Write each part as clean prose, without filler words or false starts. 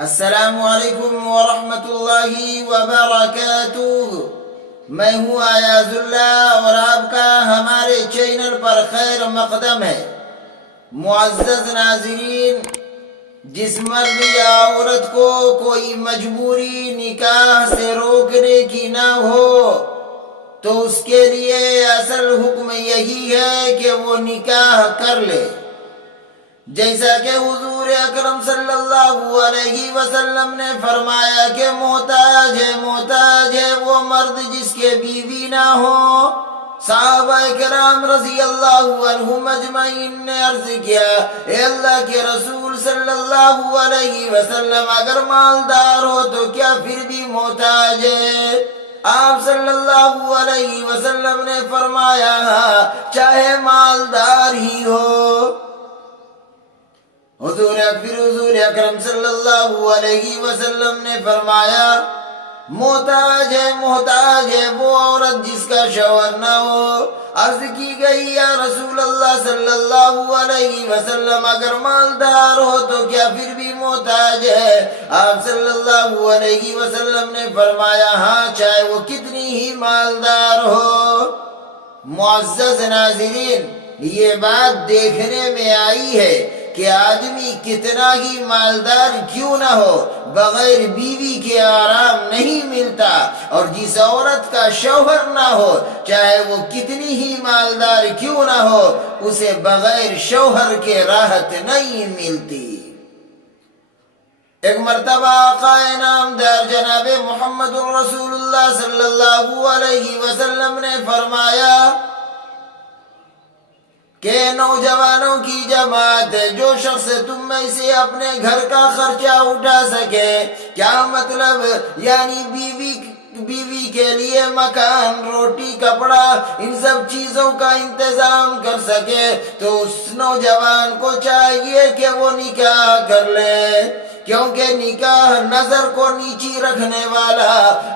السلام علیکم ورحمۃ اللہ وبرکاتہ۔ میں ہوں ایاز اللہ اور آپ کا ہمارے چینل پر خیر مقدم ہے۔ معزز ناظرین، جس مرد یا عورت کو کوئی مجبوری نکاح سے روکنے کی نہ ہو تو اس کے لیے اصل حکم یہی ہے کہ وہ نکاح کر لے، جیسا کہ حضور اکرم صلی اللہ علیہ وسلم نے فرمایا کہ محتاج ہے وہ مرد جس کے بیوی نہ ہو۔ صحابہ کرام رضی اللہ عنہم اجمعین نے عرض کیا، اے اللہ کے رسول صلی اللہ علیہ وسلم، اگر مالدار ہو تو کیا پھر بھی محتاج ہے؟ آپ صلی اللہ علیہ وسلم نے فرمایا، چاہے مالدار ہی ہو۔ حضور اکرم صلی اللہ علیہ وسلم نے فرمایا، محتاج ہے وہ عورت جس کا شوہر نہ ہو۔ عرض کی گئی، یا رسول اللہ صلی اللہ علیہ وسلم، اگر مالدار ہو تو کیا پھر بھی محتاج ہے؟ آپ صلی اللہ علیہ وسلم نے فرمایا، ہاں، چاہے وہ کتنی ہی مالدار ہو۔ معزز ناظرین، یہ بات دیکھنے میں آئی ہے کہ آدمی کتنا ہی مالدار کیوں نہ ہو، بغیر بیوی کے آرام نہیں ملتا، اور جس عورت کا شوہر نہ ہو، چاہے وہ کتنی ہی مالدار کیوں نہ ہو، اسے بغیر شوہر کے راحت نہیں ملتی۔ ایک مرتبہ آقا نامدار جناب محمد رسول اللہ صلی اللہ علیہ وسلم نے فرمایا کہ نوجوانوں کی جماعت ہے، جو شخص تم میں سے اپنے گھر کا خرچہ اٹھا سکے، کیا مطلب؟ یعنی بیوی کے لیے مکان، روٹی، کپڑا، ان سب چیزوں کا انتظام کر سکے، تو اس نوجوان کو چاہیے کہ وہ نکاح کر لے، کیونکہ نکاح نظر کو نیچی رکھنے والا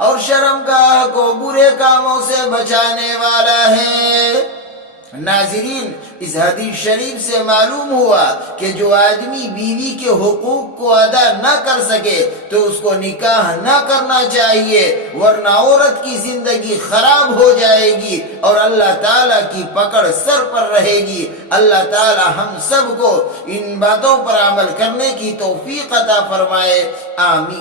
اور شرمگاہ کو برے کاموں سے بچانے والا ہے۔ ناظرین، اس حدیث شریف سے معلوم ہوا کہ جو آدمی بیوی کے حقوق کو ادا نہ کر سکے تو اس کو نکاح نہ کرنا چاہیے، ورنہ عورت کی زندگی خراب ہو جائے گی اور اللہ تعالیٰ کی پکڑ سر پر رہے گی۔ اللہ تعالیٰ ہم سب کو ان باتوں پر عمل کرنے کی توفیق عطا فرمائے، آمین۔